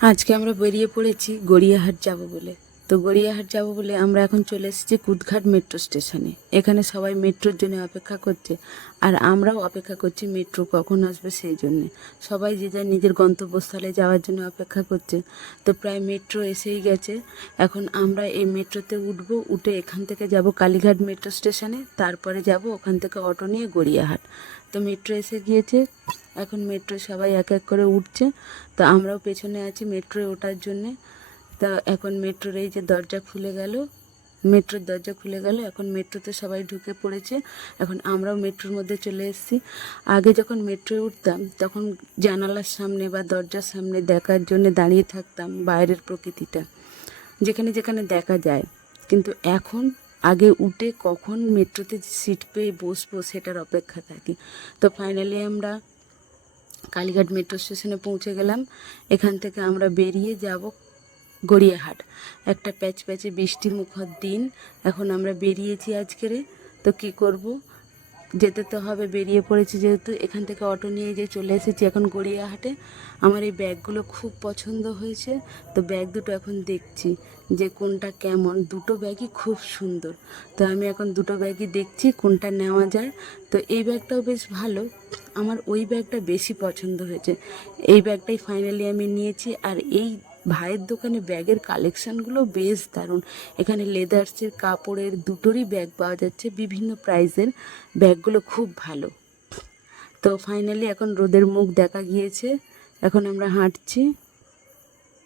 আজকে আমরা বেরিয়ে পড়েছি গড়িয়াহাট যাব বলে। তো গড়িয়াহাট যাব বলে আমরা এখন চলে এসেছি কুদঘাট মেট্রো স্টেশনে। এখানে সবাই মেট্রোর জন্য অপেক্ষা করছে, আর আমরাও অপেক্ষা করছি মেট্রো কখন আসবে সেই জন্যে। সবাই যে যার নিজের গন্তব্যস্থলে যাওয়ার জন্য অপেক্ষা করছে। তো প্রায় মেট্রো এসেই গেছে। এখন আমরা এই মেট্রোতে উঠবো, উঠে এখান থেকে যাব কালীঘাট মেট্রো স্টেশনে, তারপরে যাব ওখান থেকে অটো নিয়ে গড়িয়াহাট। তো মেট্রো এসে গিয়েছে, এখন মেট্রো সবাই এক এক করে উঠছে। তো আমরাও পেছনে আছি মেট্রোয় ওঠার জন্যে। তা এখন মেট্রোর এই যে দরজা খুলে গেল, মেট্রোর দরজা খুলে গেল, এখন মেট্রোতে সবাই ঢুকে পড়েছে। এখন আমরাও মেট্রোর মধ্যে চলে এসেছি। আগে যখন মেট্রোয় উঠতাম তখন জানালার সামনে বা দরজার সামনে দেখার জন্য দাঁড়িয়ে থাকতাম বাইরের প্রকৃতিটা, যেখানে যেখানে দেখা যায়। কিন্তু এখন আগে উঠে কখন মেট্রোতে সিট পেয়ে বসবো সেটার অপেক্ষা থাকি। তো ফাইনালি আমরা কালীঘাট মেট্রো স্টেশনে পৌঁছে গেলাম। এখান থেকে আমরা বেরিয়ে যাব গড়িয়াহাট। একটা প্যাচপ্যাচে বৃষ্টি মুখর দিন। এখন আমরা বেরিয়েছি আজকেরে। তো কি করব, যেতে তো হবে, বেরিয়ে পড়েছি যেহেতু। এখান থেকে অটো নিয়ে যে চলে এসেছি এখন গড়িয়াহাটে। আমার এই ব্যাগগুলো খুব পছন্দ হয়েছে। তো ব্যাগ দুটো এখন দেখছি যে কোনটা কেমন। দুটো ব্যাগই খুব সুন্দর। তো আমি এখন দুটো ব্যাগই দেখছি কোনটা নেওয়া যায়। তো এই ব্যাগটাও বেশ ভালো, আমার ওই ব্যাগটা বেশি পছন্দ হয়েছে। এই ব্যাগটাই ফাইনালি আমি নিয়েছি। আর এই ভাইয়ের দোকানে ব্যাগের কালেকশানগুলো বেশ দারুণ। এখানে লেদার্সের, কাপড়ের দুটোরই ব্যাগ পাওয়া যাচ্ছে, বিভিন্ন প্রাইসের। ব্যাগগুলো খুব ভালো। তো ফাইনালি এখন রোদের মুখ দেখা গিয়েছে, এখন আমরা হাঁটছি।